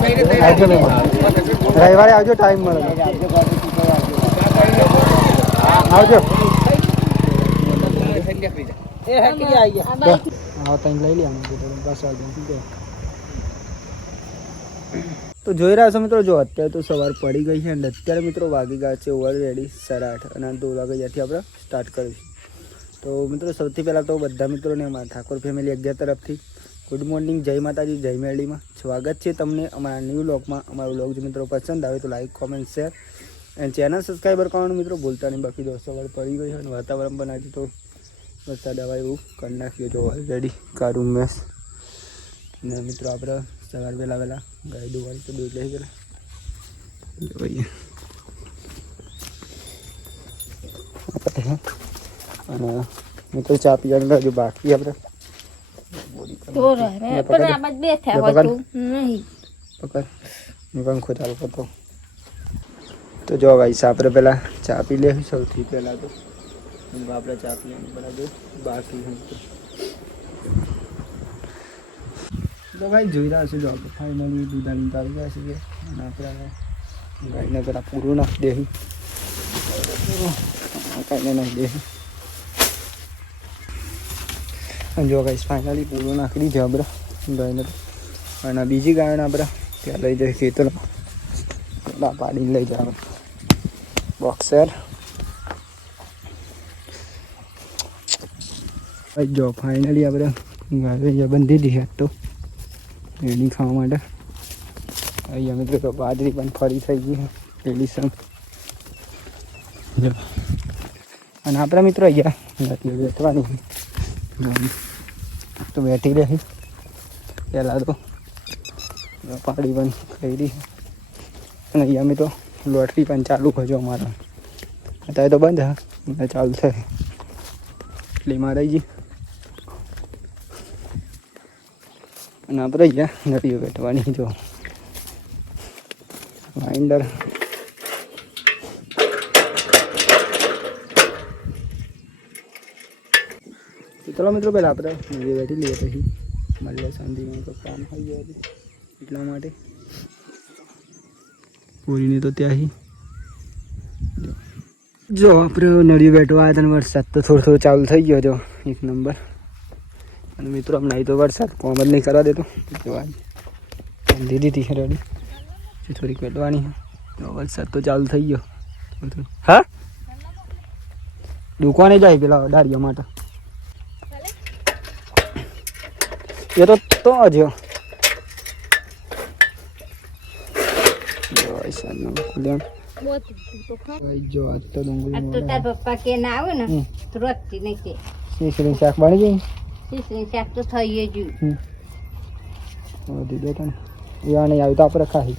આવજો રવિવારે આવજો, ટાઈમ મળે આવજો. લઈ લે તો જોઈ રહ્યા છો મિત્રો. જો અત્યારે તો સવાર પડી ગઈ છે અને અત્યારે મિત્રો વાગી ગયા છે ઓલરેડી 8:30 અને 2 વાગ્યાથી આપણે સ્ટાર્ટ કરીશું. તો મિત્રો સૌથી પહેલાં તો બધા મિત્રોને અમારા ઠાકોર ફેમિલી 11 તરફથી ગુડ મોર્નિંગ, જય માતાજી, જય મેરડીમાં સ્વાગત છે તમને અમારા ન્યૂ વ્લોગમાં. અમારો વ્લોગ જો મિત્રો પસંદ આવે તો લાઈક, કોમેન્ટ, શેર અને ચેનલ સબસ્ક્રાઈબર કરવાનું મિત્રો ભૂલતા નહીં. બાકી દોસ્તો સવાર પડી ગઈ છે અને વાતાવરણ પણ આજે તો વરસાદ આવે એવું કરી નાખ્યું જો ઓલરેડી કારું મેસ. ને મિત્રો આપણે સવાર વહેલા ગાય દોવાળી તો દૂધ લઈ ગયેલા જોઈએ અને મિત્રો ચા પીવાની હજુ બાકી આપણે પંખો ચાલુ કરતો. તો જો ભાઈ આપણે પહેલાં ચા પી લેવું સૌથી પહેલાં તો આપણે ચા પીવાની બરાબર બાકી તો ભાઈ જોઈ રહ્યા છું. જો આપણે ફાઇનલી દૂધાની આવી ગયા છીએ અને આપણે ગાયને પેલા પૂરું નાખી દેવું, ગાયને નાખી દેવું. જો ગાઈસ ફાઇનલી પૂરું નાખી દીધું આપણે ગાયને. અને બીજી ગાયને આપણે ત્યાં લઈ જઈએ ખેતરમાં, પેલા પાડીને લઈ જાય બોક્સર. જો ફાઇનલી આપણે ગાય બંધી દીધી તો રેડી ખાવા માટે. અહીંયા મિત્રો તો બાજરી પણ ફરી થઈ ગઈ પેલી સમ. અને આપણા મિત્રો અહીંયા બેસવાની તો બેઠી રહી. પહેલાં તો પાડી પણ ખાઈ રહી અને અહીંયા અમે તો લોટરી પણ ચાલુ કરજો અમારા. અત્યારે તો બંધ હા ચાલુ થાય એટલે મારે જઈ. અને આપણે અહીંયા નદીઓ બેઠવાની જો વાઇન્ડર. ચલો મિત્રો પહેલાં આપણે નદીઓ બેઠી લઈએ પછી મળીએ શાંતિમાં. તો કામ થઈ ગયા છે એટલા માટે પૂરીને તો ત્યાં જો આપણે નદીઓ બેઠવા આવ્યા હતા. વરસાદ તો થોડો ચાલુ થઈ ગયો જો એક નંબર. અને મિત્રો હમણાં અહીં તો વરસાદ કોમ જ નહીં કરવા દેતો. દીધી હતી રેડી થોડીક વેટવાની. વરસાદ તો ચાલુ થઈ ગયો. હા દુકાને જાય પેલા દારિયા માટે એ તો જ જો આજ તો ડુંગળી તાર પપ્પા કે ના આવે ને તુરંત નહીં કે શીશરી શાક બની જાય. શીશરી શાક તો થઈ જ દીધો તને એવા નહીં આવ્યું તો આપણે ખાઈ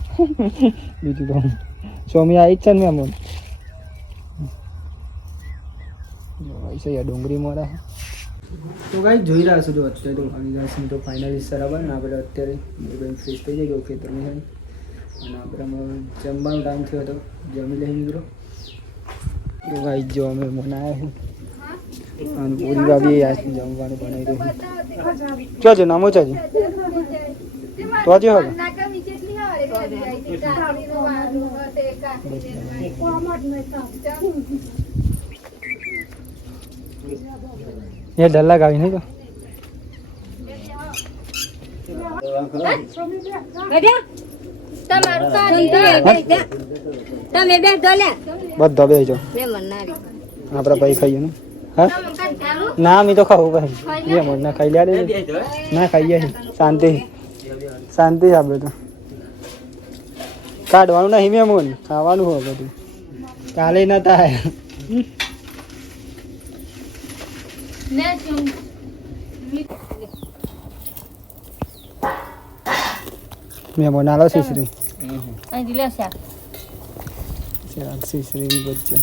બીજું તો સ્વામી આવી જ છે ને મેં જો ડુંગળી મોરા. તો કાંઈ જોઈ રહ્યા છો જો અત્યારે તો આવી ગયા છે તો ફાઇનલી બરાબર ને આપણે અત્યારે ફ્રેશ થઈ જાય ખેતરની અને આપણે જમવાનો ટાઈમ થયો હતો જમી લઈ મિત્રો. તો કાંઈ જો અમે બનાવ્યા છે અને પૂરી ભાભી જમવાનું બનાવી રહ્યું ક્યાં છે નામો છે તો આજે હવે એ ડર લગાવી નહીં તો બધા બે જો આપડા ભાઈ ખાઈએ ને. હા ના મી તો ખાવું ભાઈ એ ના ખાઈ લે ના ખાઈએ શાંતિ શાંતિ. આપણે તો કાઢવાનું નહીં મેં મોન ખાવાનું હોય બધું કાલે ના થાય. મેં બનાલો શીશરી શીશરી બચ્ચો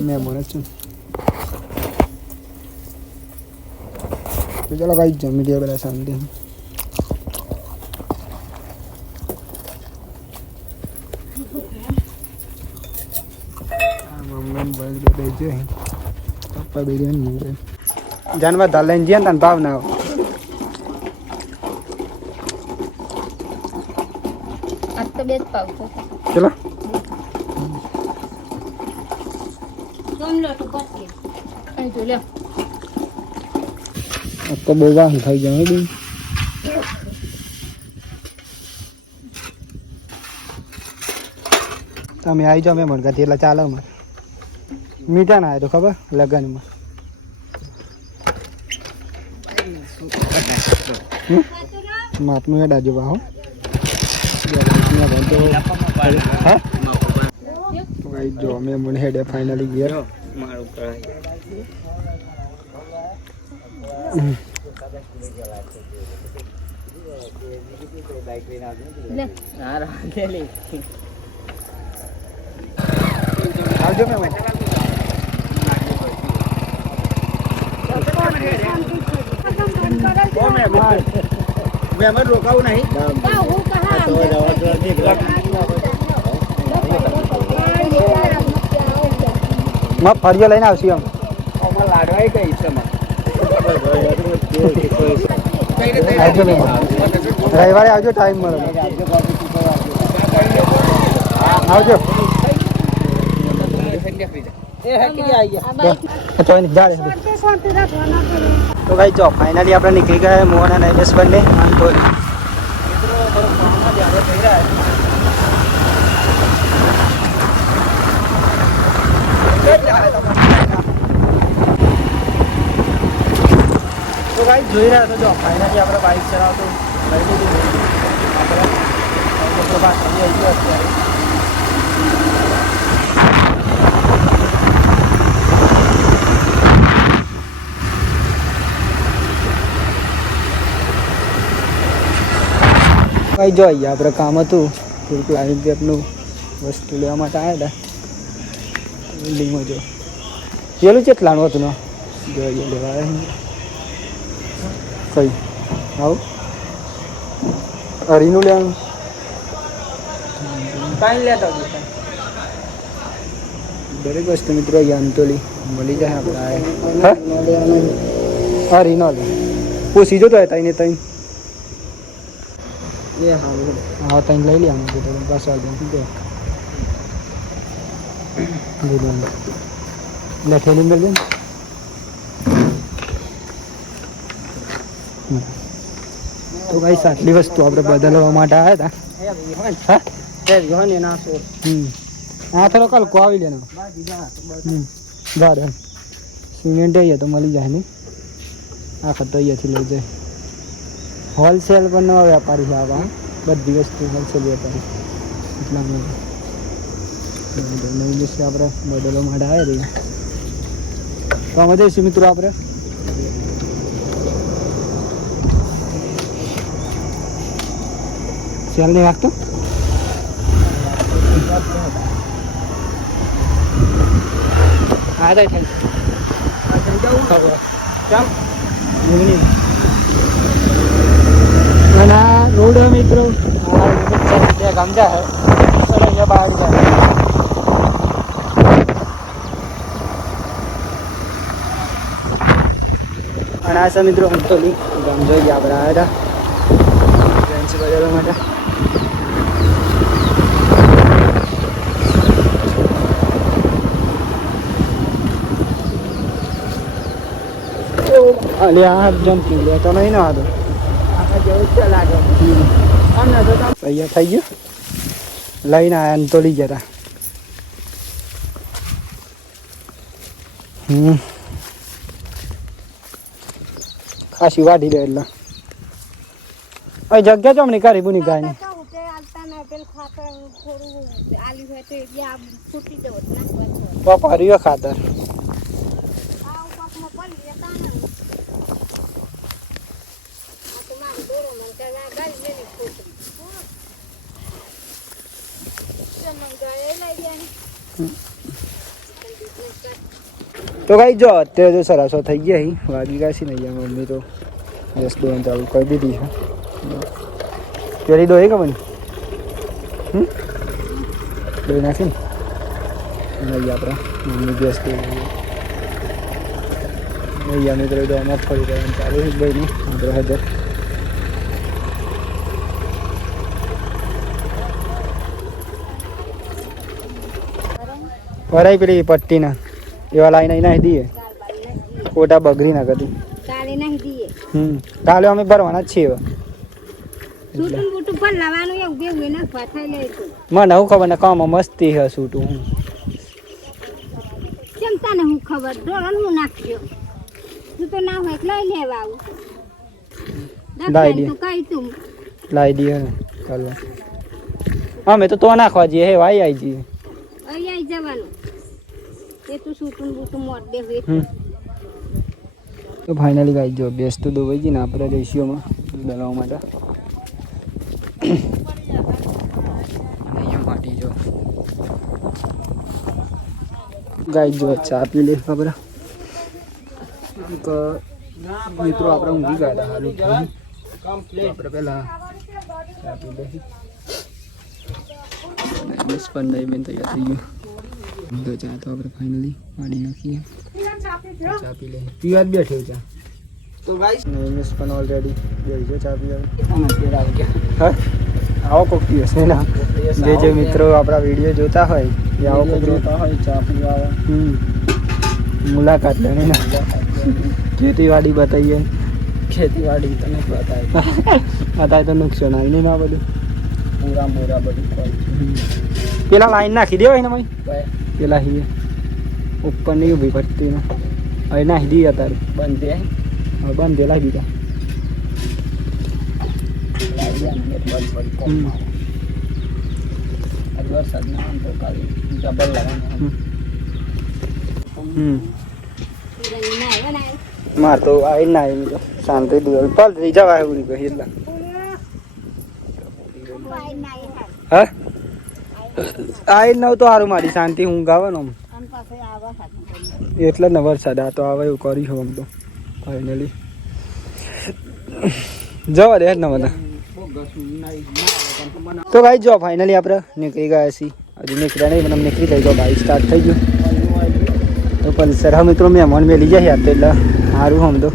મેં મને છું. તો ચલો કઈ જમી દે પેલા શાંતિ. जानवर डाल लें जियन तन भाव ना हो आज तो बेच पाऊ तो चलो तुम लो तो बस ये आई तो ले अब तो बोगा हम खाई जाएंगे भी તમે આવી જાઓ મેં મણકાથી એટલે ચાલો મારે મીઠા ના આવે તો ખબર લગ્નમાં માપનું હેડા જોવા હો જો મેં મને હેડે ફાઇનલી ગયા ले આવજો મેં મેં રોકાવું નહીં હું માં ફરિયો લઈને આવશું એમ લાડવાય કઈ છે આવજો મેં રવિવારે આવજો ટાઈમ મળે આવજો તો ભાઈ જો ફાઇનલી આપણે નીકળી ગયા મોહન અને નૈલેશ બંને તો ભાઈ જોઈ રહ્યા છો જો ફાઇનલી આપણે બાઇક ચલાવતો લઈ લીધું આપણે આવી ગયો અત્યારે ભાઈ જો અહીંયા આપણે કામ હતું થોડુંક લાઈન પેપનું વસ્તુ લેવા માટે આવ્યા હતા બિલ્ડિંગમાં જો પેલું કેટલાનું હતું ને જો અહીંયા લેવા આવ્યા કઈ આવું હરીનું લેવાનું કાંઈ લેતા દરેક વસ્તુ મિત્રો અહીંયા અંતોલી મળી જાય આપણે હરી ન લે પૂછી જો તો તઈને તઈને હા તઈને લઈ લે આમ પાછો લેઠેલી મેળ દે તો ભાઈ આટલી વસ્તુ આપણે બદલવા માટે આવ્યા હતા હા થોડો કલકો આવી લેનો બરાબર સિમેન્ટ અહીંયા તો મળી જાય નહીં આખા તો અહીંયાથી લઈ જાય હોલસેલ પણ નવા વેપારી છે આવા બધી વસ્તુ હોલસેલ વેપારી એટલા નવી વસ્તુ આપણે બદલવા માટે આવ્યા રહીએ તો આમાં જઈશું મિત્રો આપણે સેલ નહીં વાગતો હા થાય અને રોડ મિત્રો ગમજા હે અહીંયા બહાર જાય અને આ છે મિત્રો અંતોલી ગમજો ગયા આપણે આવ્યા હતા બેન્ચ બદલવા માટે અલ્યા જમ્પિંગ લે તો નહીં ના હતો તૈયાર થઈ ગયું લઈને આવ્યા ને તો લઈ ગયા હતા ખાસી વાઢી દે એટલે જગ્યા ચોમની કરી બુની ગાય ની પપારીઓ ખાતર તો કઈ જો અત્યારે તો સરસો થઈ ગયા અહીં વાગી ગયા છે ને અહીંયા મમ્મી તો ગેસ દોવાનું ચાલુ કરી દીધી છે પેલી દોઈ કે મને દોઈ નાખી ને નહીં આપણા મમ્મી ગેસ નહીં મિત્રો તો આમાં ફરી કરવાનું ચાલુ છે ભાઈની આપણે હાજર ભરાઈ પેલી પટ્ટીના એવા લાઈન અહીં નાખી દઈએ ખોટા બગડી ના કદી કાલે નહીં દઈએ કાલે અમે ભરવાના જ છીએ સૂટું બૂટું પર લાવવાનું એવું બેવું એને પાથાઈ લે તું મને હું ખબર ને કામમાં મસ્તી હે સૂટું કેમ તને હું ખબર ડોળન હું નાખજો તું તો ના હોય લઈ લેવા આવું લાઈ દે તું કઈ તું લાવી દઈએ ચાલો અમે તો નાખવા જઈએ હે વાઈ આવી જઈએ અહીં આવી જવાનું એ તું સૂટું બૂટું મોટ દે હવે તો ફાઇનલી ગાઈ જો બેસ તો દોવાઈ ગઈ ને આપણે રેશિયોમાં દલાવવા માટે અહીંયા માટી જો ગાઈ જો ચા પી લે ખબર મિત્રો આપણે ઊંઘી ગયા હતા હાલ આપણે પહેલા ચા પી લે બસ 15 મિનિટ તૈયાર થઈ ગયું તો ચા તો આપણે ફાઇનલી પાડી નાખીએ ચા પી લે પીવા જ બેઠો ચા તો ગાઈસ મિસ પણ ઓલરેડી બેઠો ચા પીવા અમે તેર આવી ગયા હા આવો કોક દિવસ ને ના જે મિત્રો આપણા વિડીયો જોતા હોય એ આવો કોક જોતા હોય ચા પીવા આવે મુલાકાત લેને ના ખેતીવાડી બતાવીએ ખેતીવાડી તને બતાય તો નુકસાન આવી ના બધું પૂરા મોરા બધું પેલા લાઈન નાખી દેવાય ને ભાઈ પેલા હી ઉપર નહીં ઊભી પડતી ને હવે નાખી દઈએ અત્યારે બંધ હવે બંધ લાવી દીધા માર તો આવી ના આવી તો શાંતિ દિવસ પલ થઈ જવા એવું નહીં કહી એટલા હા આવી નવ તો સારું મારી શાંતિ હું ગાવાનું એટલે જ ને વરસાદ આ તો આવે એવું કર્યું આમ તો ફાઇનલી જવા દે ને બધા તો ભાઈ જો ફાઇનલી આપણે નીકળી ગયા છીએ હજુ નીકળ્યા નહીં મને નીકળી થઈ ગયો બાઈક સ્ટાર્ટ થઈ ગયું તો પલ્સર હા મિત્રો મહેમાન મેલી જાય યાર તો એટલે સારું આમ તો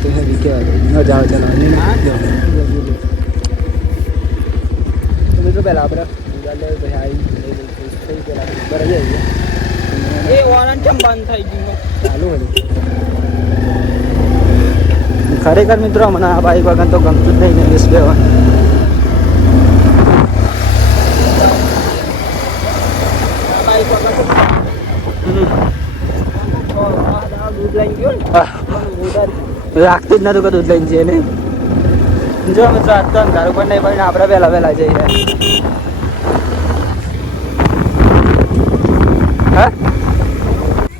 તો હેવી કહેવાય મજા આવે ચલાવવાની મિત્રો પહેલાં આપણે એ વારંટ બંધ થઈ ગયું ચાલુ હતું ખરેખર મિત્રો મને આ બાઈક વગર તો ગમતું જ નહીં ને બેસવાનું રાખતું જ નતું કે દૂધ લઈને જઈએ ને જો મિત્રો આજ તો અંધારું પણ નહીં પણ આપણે વહેલા વહેલા જઈએ હા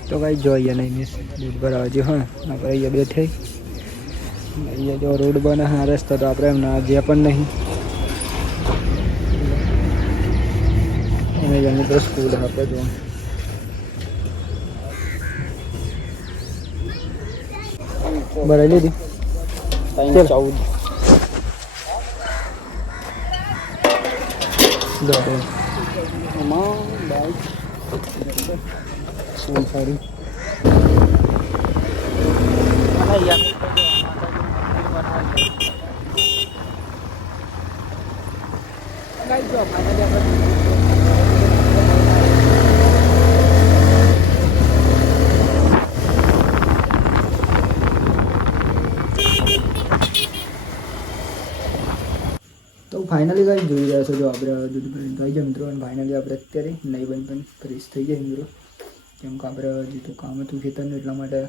તો ભાઈ જોઈએ નહીં મિસ દૂધ ભરાવા જો હા આપણે અહીંયા બેઠે અહીંયા જો રોડ બને હા રસ્તો તો આપણે એમ ના જે પણ નહીં અને મિત્રો સ્કૂલ આપણે જો ભરાઈ લીધી 14 સારી તો ફાઇનલી ગાઈસ જોઈ રહ્યા છો જો આપણે દૂધ ભરીને થઈ ગયા મિત્રો અને ફાઇનલી આપણે અત્યારે નહીં બની પણ ફ્રેશ થઈ ગયા મિત્રો કેમ કે આપણે હજી તો કામ હતું ખેતરનું એટલા માટે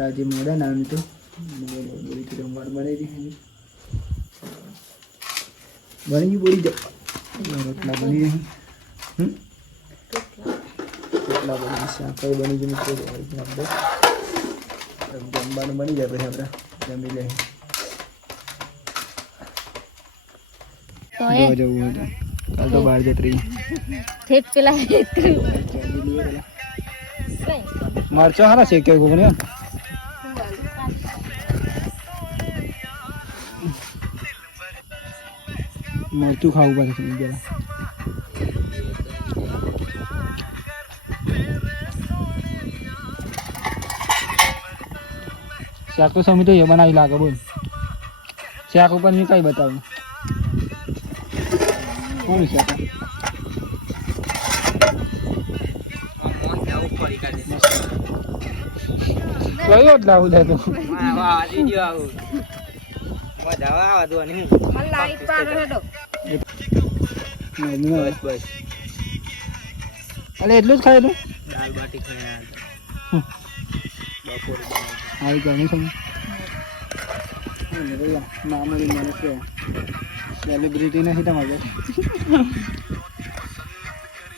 આજે મોડા ના આવ્યું તો જમવાનું બનાવી દીધું બની ગયું બોલી જાઓ રોટલા બની રહી રોટલા બની શાક બની ગયું મિત્રો આપણે જમવાનું બની જાય પછી આપણે જમી લઈએ જવું હતું કાલ તો બહાર જત રહી મરચો હારા છે કે કોને મરચું ખાવું પડે છે જરા. શાક તો સમી તો એ બનાવી લાગે બોલ. શાક ઉપર મેં કઈ બતાવું કોણ શાક કયો જ લાવું દે તો મને લાઈટ પાડો હેડો. અરે એટલું જ ખાય તું દાલ બાટી ખાયા બપોરે આવી ગયું સમજ મામૂલી માણસ કે સેલિબ્રિટી નથી તમારે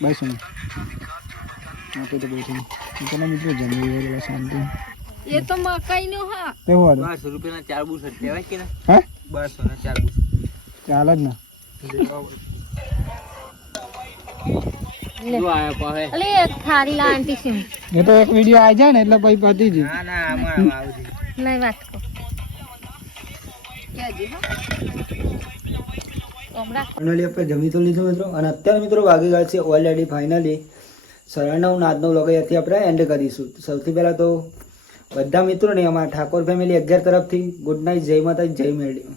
બસ હું આપી તો બહુ થઈ પેલા મિત્રો જમી ગયેલા શાંતિ એ તો મકાઈ નો હા. કેવું હતું 1200 રૂપિયાના 4 બુશ કહેવાય કે ના હે 1200 ના 4 બુશ ચાલ જ ને જો આયા પાહે અલે થારી લા આંટી સિંહ એ તો એક વિડીયો આવી જાય ને એટલે પછી પતી જ ના ના આમાં આવજે નહીં વાત કો કેજી હા ઓમડા ફાઇનલી આપણે જમી તો લીધું મિત્રો અને અત્યારે મિત્રો વાગી ગયા છે ઓલરેડી ફાઇનલી 9:30 આજનો વ્લોગ અહીંયાથી આપણે એન્ડ કરીશું. સૌથી પહેલાં તો બધા મિત્રોને અમારા ઠાકોર ફેમિલી 11 તરફથી ગુડ નાઇટ, જય માતાજી, જય મેરડી.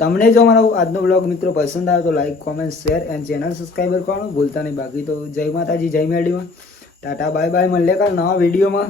તમને જો અમારો આજનો વ્લોગ મિત્રો પસંદ આવે તો like, comment, share and channel subscriber કરવાનું ભૂલતા નહીં. બાકી તો જય માતાજી, જય મેરડીમાં ટાટા બાય બાય. મળીએ કાલ નવા વિડીયોમાં.